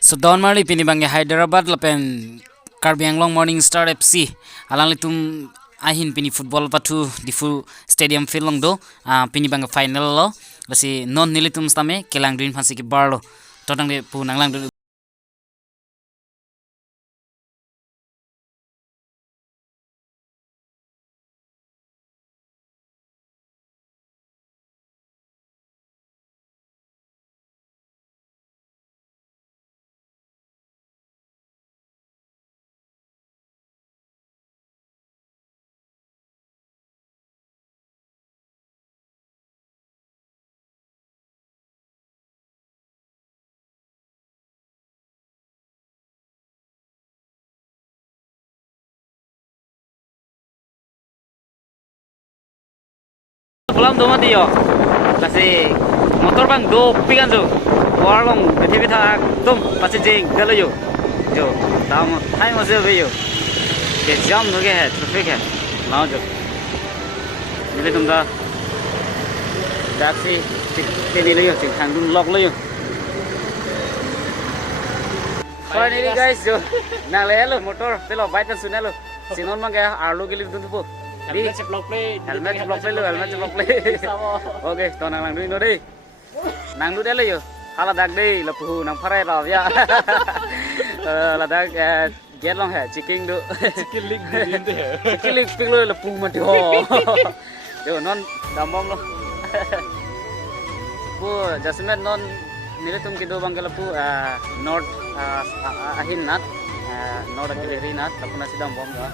So Don Marley pini bange Hyderabad lapen Karbi Anglong Morning Star FC alang litum ahin pini football patu di full stadium field long do pini bange final lo basi non nilitum stame kelang green fansi ki bar lo totang de pu nanglang do pelam do mati yo basi motor bang do pikan jo warlong bethe betha tum pasi jing galo yo jo tam thai mo se ve yo ke jam no ke hai traffic hai lao jo nile tum da taxi ke ni le yo sing thang dun lock le yo finally guys jo nang le lo motor telo bike kan sunel lo sinon mang ke arlo ke li dun tu Helmet ceplok play. helmet ceplok play lu helmet ceplok play oke to nang lang duin đi nang du de lu yo hala dak đi là pu nang pharai ro ya là dak get long ha chiking du Chicken leg din de. chiking lik pik lu là pu ma ti ho yo non dam bom lo pu jasmet non nile tum ki do bang ke pu north ahin nat north akili nat tapuna sidang bom ya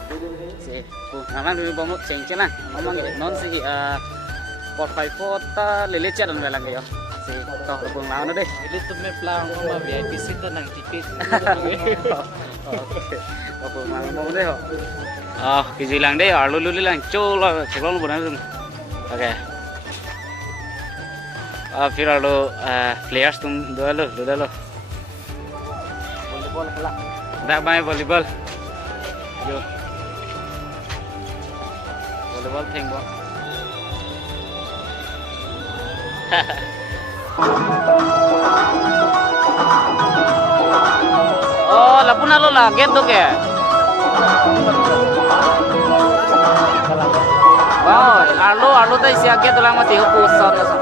si pu nang du bom cheng chena amang non si pot five pot ta lele chat an velang yo si to pung lao no deh Ini tuh me plan sama VIP seat nang tiket. to pung lao bom deh ho ki jilang deh arlu lu lang cho lo cheklong bu na oke फिर आलो players तुम दो लो Volleyball pula. dak main volleyball yo volleyball thing bo oh lapuna lo la get do ke wow arlo tai sia get lang mati ho pu son na sa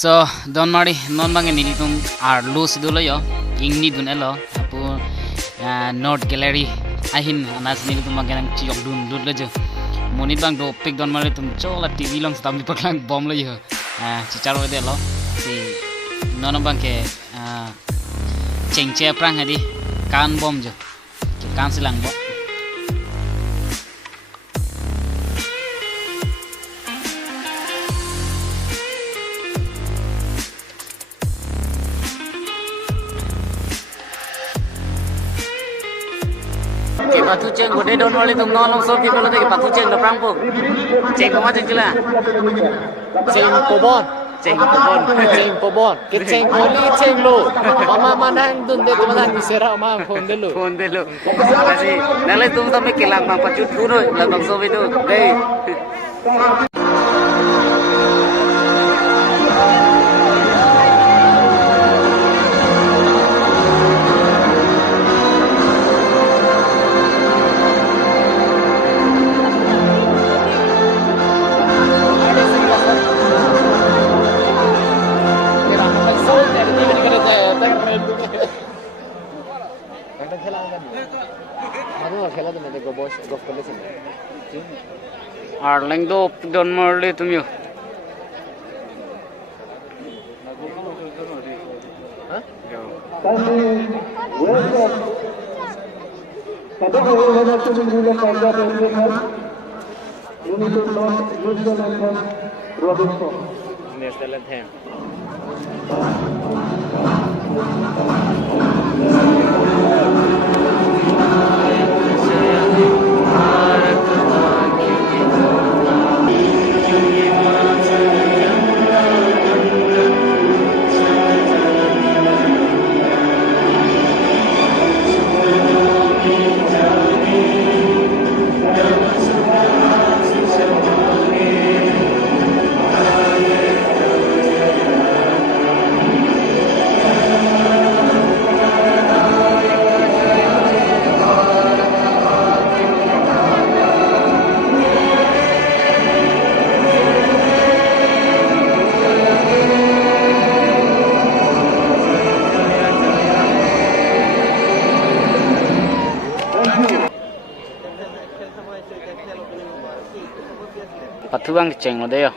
So don mari non bange nili tum ar lu sidulo yo ingni dun elo apu note gallery ahin anas nili tum bange nang chiok dun dut lo jo monit bang do pick don mari tum chola tv long stam di paklang bom lo yo chicharo de lo si non bange chengche prang hadi kan bom jo kan silang bo cái batu ceng gede don wali tum nolong so people lagi batu ceng da prang po ceng ko ma ceng chila Ceng pobon. ceng ko bon Ceng pobon. Ke ceng poli ceng lo. Mama manang dun de manang disera ma phone de lo. phone de lo kasi nale tum to me kelang ma pachu thu no la bang so video dei Arleng do don morle tum yo National anthem. Patu bang ceng lo deh yo.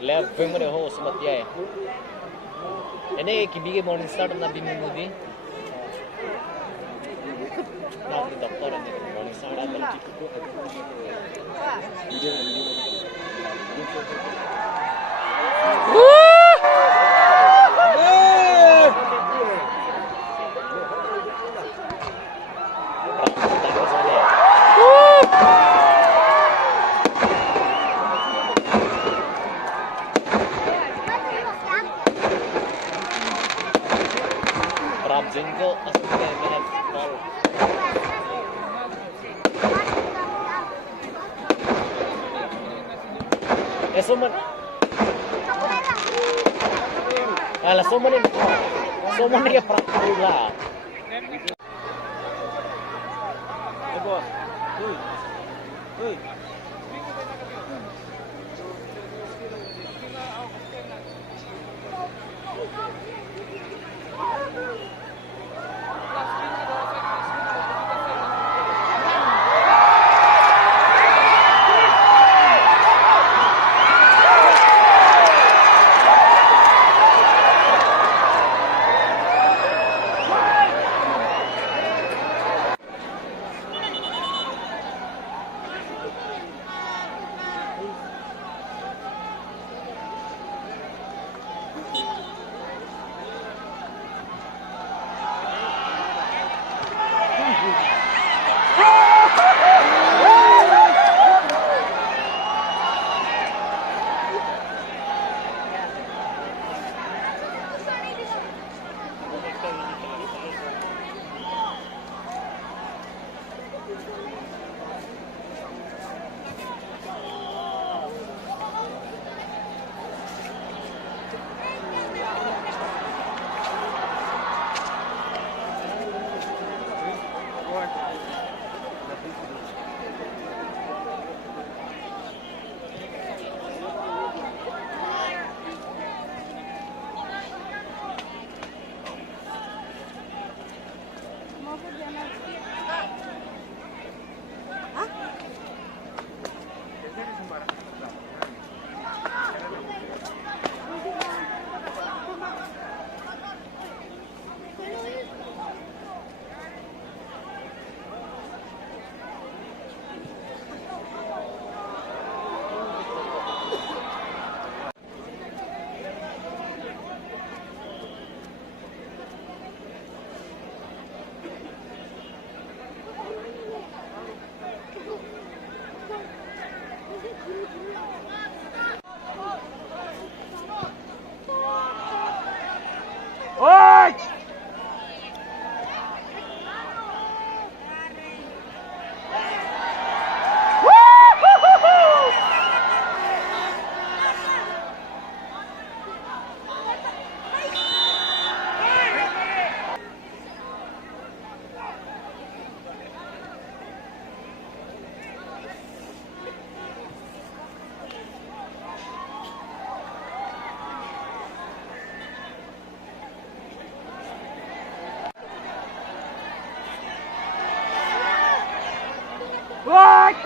Left wing mo ho sumat ya. Ene kibige morning start na bimi mudi. Na di doktor ane morning start ada. Jenggo aslinya minat ball. Someone. Alah, someone ni praktik lah.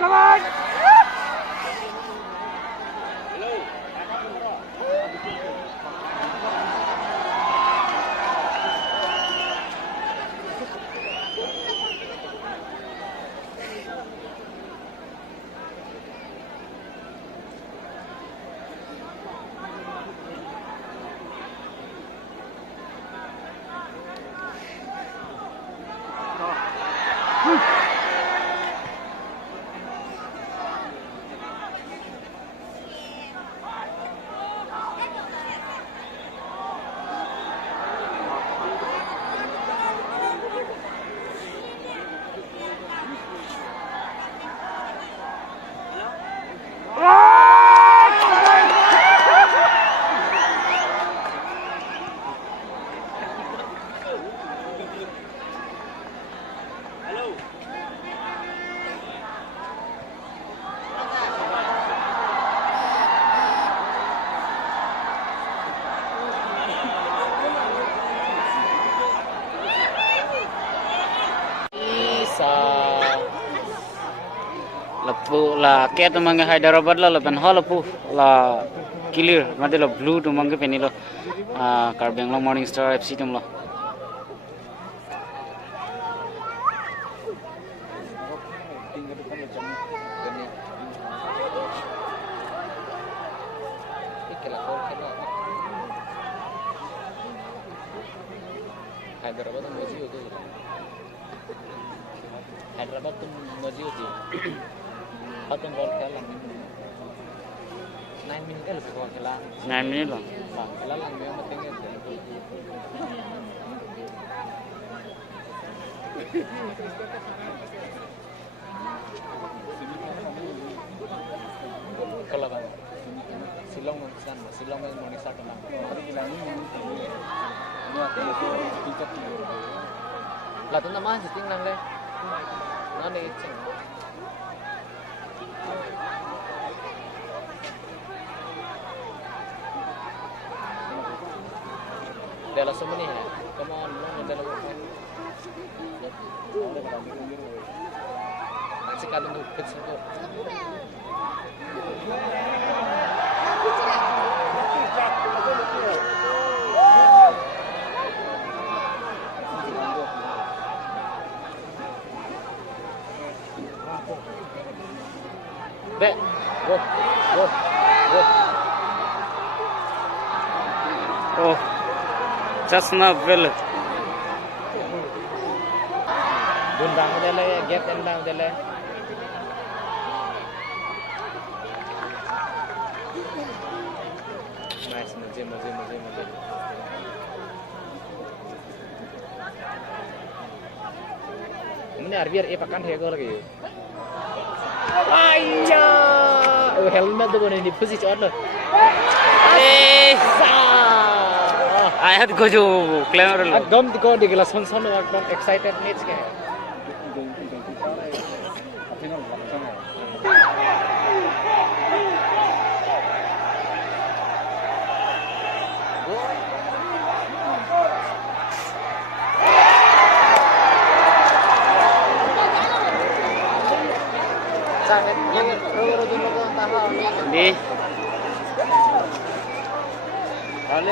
Come on! pu la ke tu mang Hyderabad la ben hol pu la clear made lo blue tu mang peni lo Karbi Anglong Morning Star FC tum lo Hyderabad में मजी होती है हैदराबाद तो मजी होती है खत्म ball खेला 9 minit kan lebih kuat खेला 9 minit lo खेला lang में मत tinggal kalau bang Silong में morning start करना là tôi nằm ăn thì tiếng năng lên nó đi đây là số mấy này come on nó đây là sekali untuk kecil Back. Go. oh just not well Dun bang dele, gap and down dele. Nice, muje. Ini RBR pakan hego lagi. Ayya, helmet tu pun ini posisi on loh. I had go to Clemmer lo Gam di kau di kelas son waktu excited match ke. di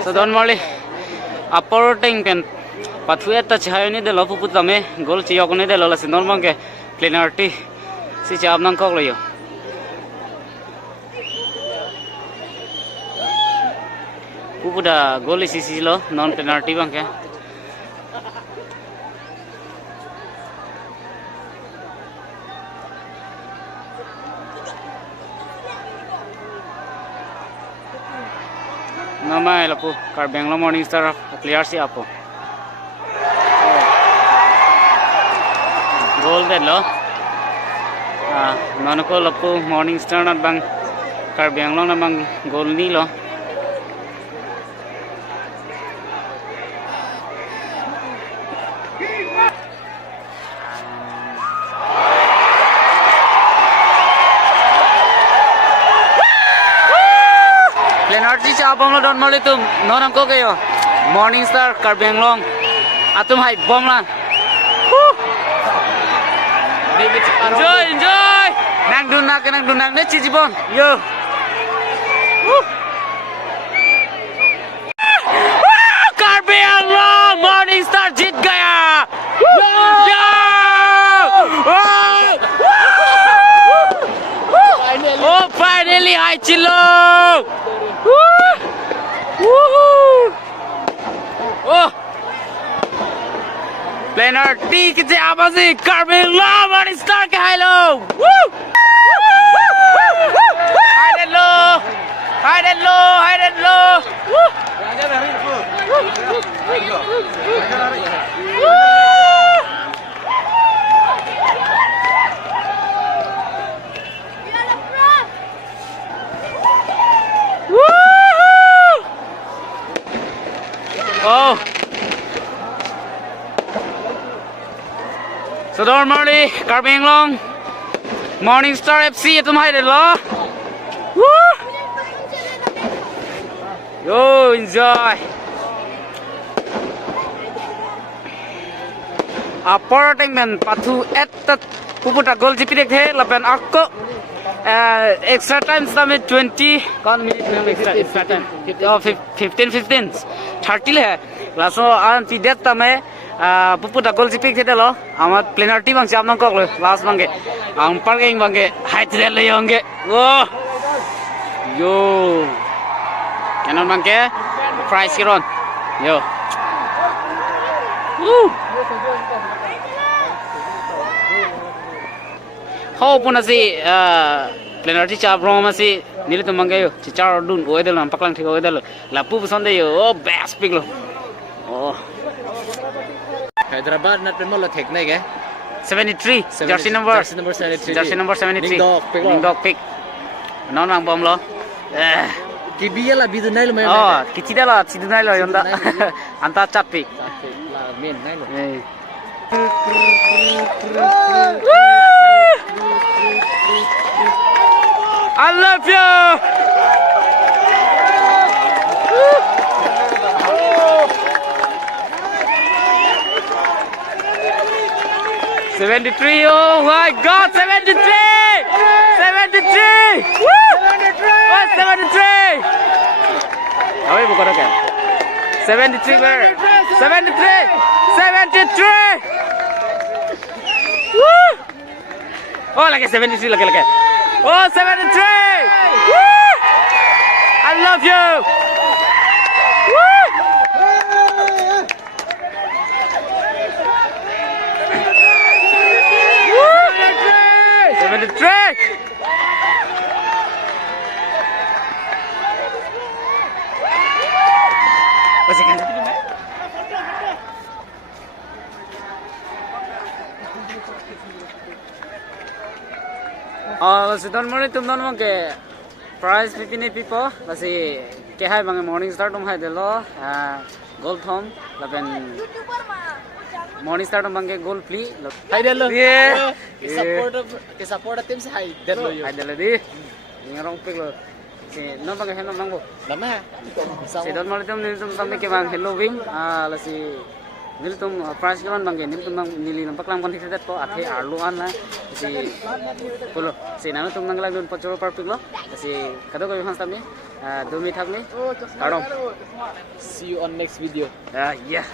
so don mali apporting pen pathu eta chhayoni de lopu putame gol chiyokone de lola sin normal ke penalty si chap nang kok loyo pupuda gol isi lo non penalty bang ke nama elapu Karbi Anglong Morning Star player si apo gol de lo nonko lapu Morning Star na bang Karbi Anglong na bang gol ni lo Penalty cha bom lo don mali tum noram ko gayo Morning Star Karbi Anglong atum hai bom la enjoy nang dunang ne chiji bom yo Karbi Anglong Morning Star जीत गया oh finally hai chilo oh penalty किसे आवाज़ी Karbi Anglong Morning Star के hello हाइडेलो oh so normally Karbi Anglong Morning Star FC itu mah ada lo yo enjoy apporting men pathu et puputa goal jipi dekhe lapen akko extra time tame 20 kon minute में extra time 15 30 le laso an pidet tame puputa goal jipi dekhe lo amar penalty bang siap nang kok lo last bangge ampar geng bangge height le lo yonge oh yo kenon bangke prize kiron yo how pun asi penalty cha brom asi nili to mangayo chichar dun oedel nam paklang thik oedel la pu sonde yo oh best pick lo oh Hyderabad not pemol thek nai ge 73 jersey number 73 Lingdok pick non mang bom lo kibiya la bidu nai lo mai oh kichida la chidu nai lo yonda anta chat pick la men nai lo I love you. 73. Oh my God, 73. 73. Woo! 73. Away bukan apa? 73 where? 73. 73. Woo! Oh lagi 73 lagi. Oh 73. Woo! I love you. Woo! 73. Masih kan? Sidon mari tum don ke prize pipini pipo basi ke hai bang morning start hai delo gold thom lapen morning start bang ke gold pli hai delo yeah support tim se hai delo yo hai delo di ngarong pik lo si non bang hello bang bo lama sidon mari tum nil tum ke bang hello wing la si nil tum prize kaman bang nil tum bang nili nampak lam kon thik ko athe arlu an la si pulo si nanu tum nang lagun pachoro par pik lo si kado ko bihang tamni 2 minute thakni karong see you on next video yeah